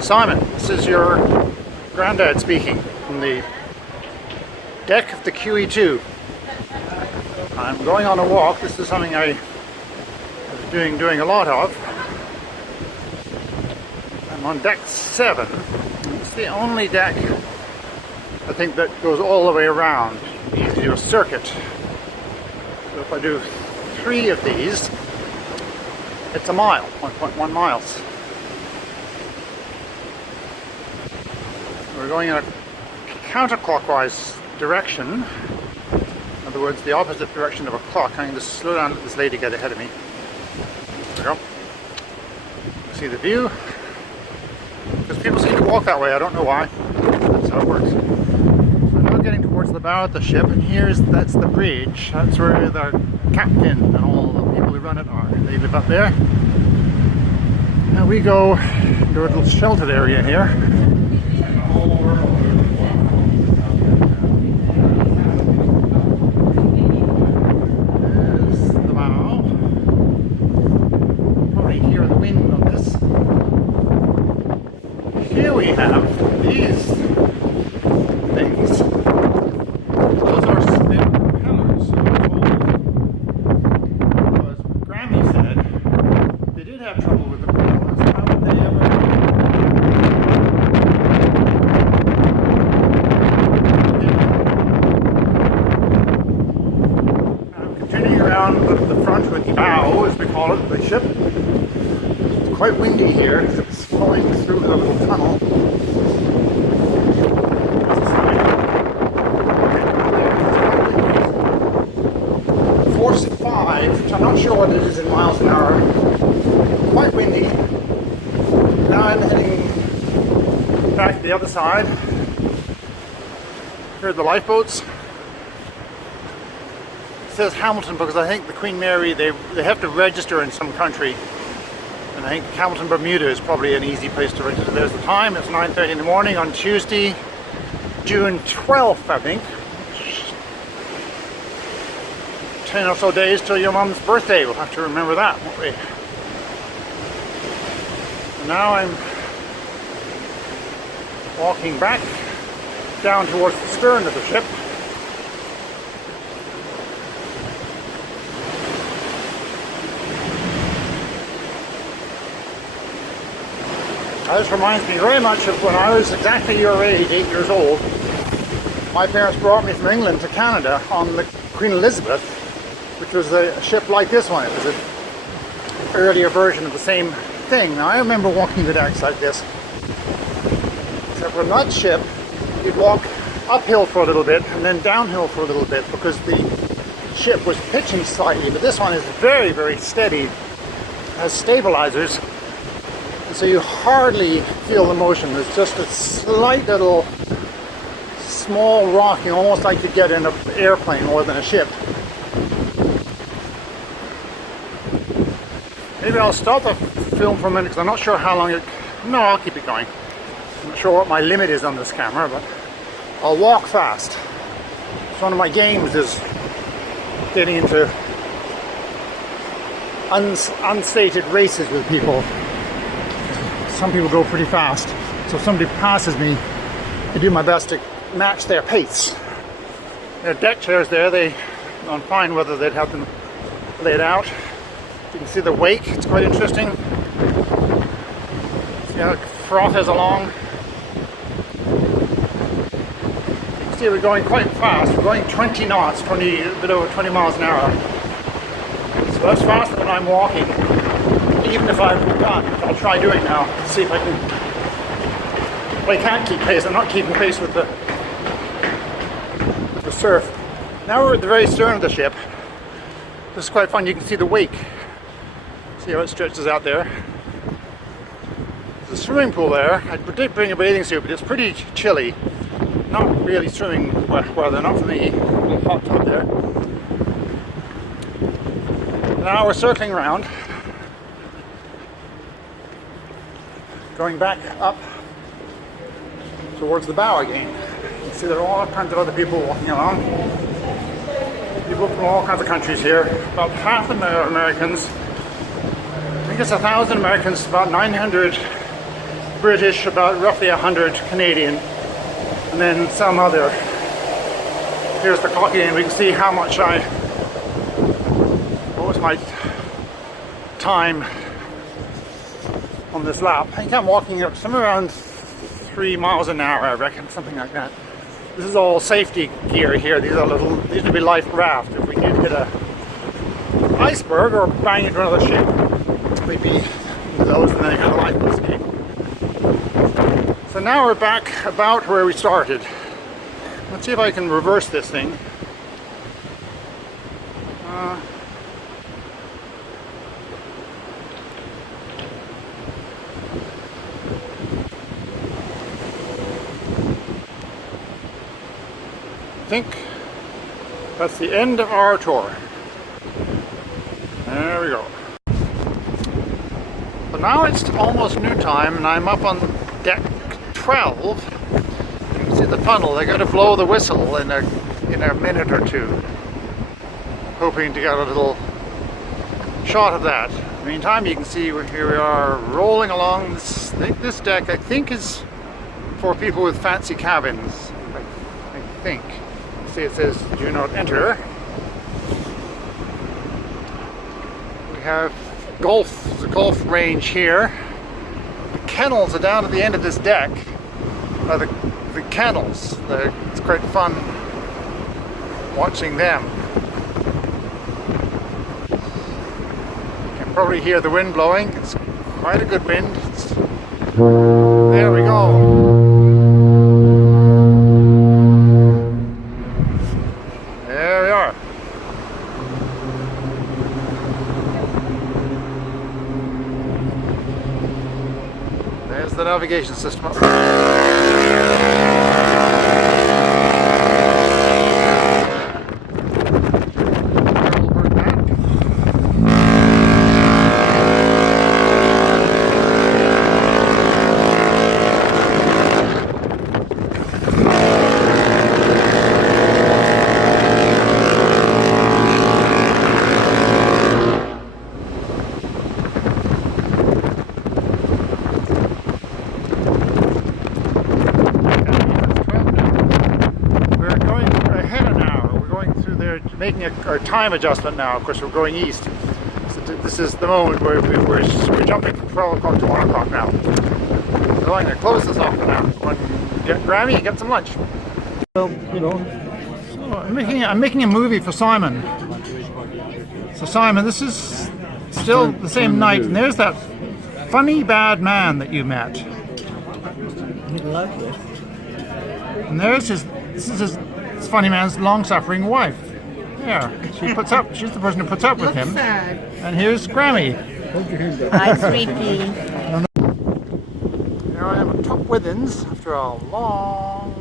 Simon, this is your granddad speaking from the deck of the QE2. I'm going on a walk. This is something I was doing a lot of. I'm on deck 7. It's the only deck I think that goes all the way around. You need to do a circuit. So if I do 3 of these, it's a mile, 1.1 miles. We're going in a counterclockwise direction. In other words, the opposite direction of a clock. I'm going to slow down, let this lady get ahead of me. There we go. See the view? Because people seem to walk that way, I don't know why. That's how it works. So now getting towards the bow of the ship, and that's the bridge. That's where the captain and all the people who run it are. They live up there. Now we go to a little sheltered area here. There's the bow. Probably hear the wind on this. Here we have these things. Those are spin propellers, so as Grammy said, they did have trouble with the propellers. How would they ever? I'm continuing around the front with the bow, as we call it, of the ship. It's quite windy here because it's flowing through the little tunnel. Force 5, which I'm not sure what it is in miles an hour. Quite windy. Now I'm heading back to the other side. Here are the lifeboats. It says Hamilton because I think the Queen Mary, they have to register in some country. And I think Hamilton, Bermuda is probably an easy place to register. There's the time. It's 9:30 in the morning on Tuesday, June 12th, I think. 10 or so days till your mum's birthday. We'll have to remember that, won't we? And now I'm walking back down towards the stern of the ship. This reminds me very much of when I was exactly your age, 8 years old. My parents brought me from England to Canada on the Queen Elizabeth, which was a ship like this one. It was an earlier version of the same thing. Now I remember walking the decks like this. Except for that ship, you'd walk uphill for a little bit and then downhill for a little bit because the ship was pitching slightly, but this one is very, very steady. It has stabilizers. So you hardly feel the motion. There's just a slight little small rocking, almost like you get in an airplane more than a ship. Maybe I'll stop the film for a minute because I'm not sure how long it... No, I'll keep it going. I'm not sure what my limit is on this camera, but I'll walk fast. So one of my games is getting into unstated races with people. Some people go pretty fast, so if somebody passes me, I do my best to match their pace. There are deck chairs there, on fine weather they'd have them laid out. You can see the wake, it's quite interesting. See how it froths along. You can see we're going quite fast, we're going 20 knots, a bit over 20 miles an hour. So that's faster than I'm walking. Even if I've got, I'll try doing now, see if I can. Well, I can't keep pace, I'm not keeping pace with the surf. Now we're at the very stern of the ship. This is quite fun, you can see the wake. See how it stretches out there. There's a swimming pool there. I did bring a bathing suit, but it's pretty chilly. Not really swimming weather, not for me. A little hot tub there. Now we're circling around. Going back up towards the bow again. You see there are all kinds of other people walking along. People from all kinds of countries here. About half of Americans. I think it's 1,000 Americans, about 900 British, about roughly 100 Canadian, and then some other. Here's the clock again. We can see how much what was my time on this lap. I think I'm walking up somewhere around 3 miles an hour, I reckon, something like that. This is all safety gear here. These would be life raft. If we did hit a iceberg or bang into another ship, we'd be those and then you got a lifeboat escape. So now we're back about where we started. Let's see if I can reverse this thing. I think that's the end of our tour. There we go. So now it's almost noon time and I'm up on deck 12. You can see the funnel. They're going to blow the whistle in a minute or two. Hoping to get a little shot of that. In the meantime, you can see here we are rolling along. This deck, I think, is for people with fancy cabins. I think. See, it says "Do not enter." We have there's a golf range here. The kennels are down at the end of this deck. The kennels. It's quite fun watching them. You can probably hear the wind blowing. It's quite a good wind. There we go. There we are. There's the navigation system up there. Making our time adjustment now. Of course, we're going east. So this is the moment where we're jumping from 12 o'clock to 1 o'clock now. So I'm going to close this off for now. Get Grammy and get some lunch. Well, you know, so I'm making a movie for Simon. So Simon, this is still the same night, and there's that funny bad man that you met. And this is his funny man's long-suffering wife. Yeah, she's the person who puts up with him. Sad. And here's Grammy. Hi, sweetie. Here I am at Top Withens after a long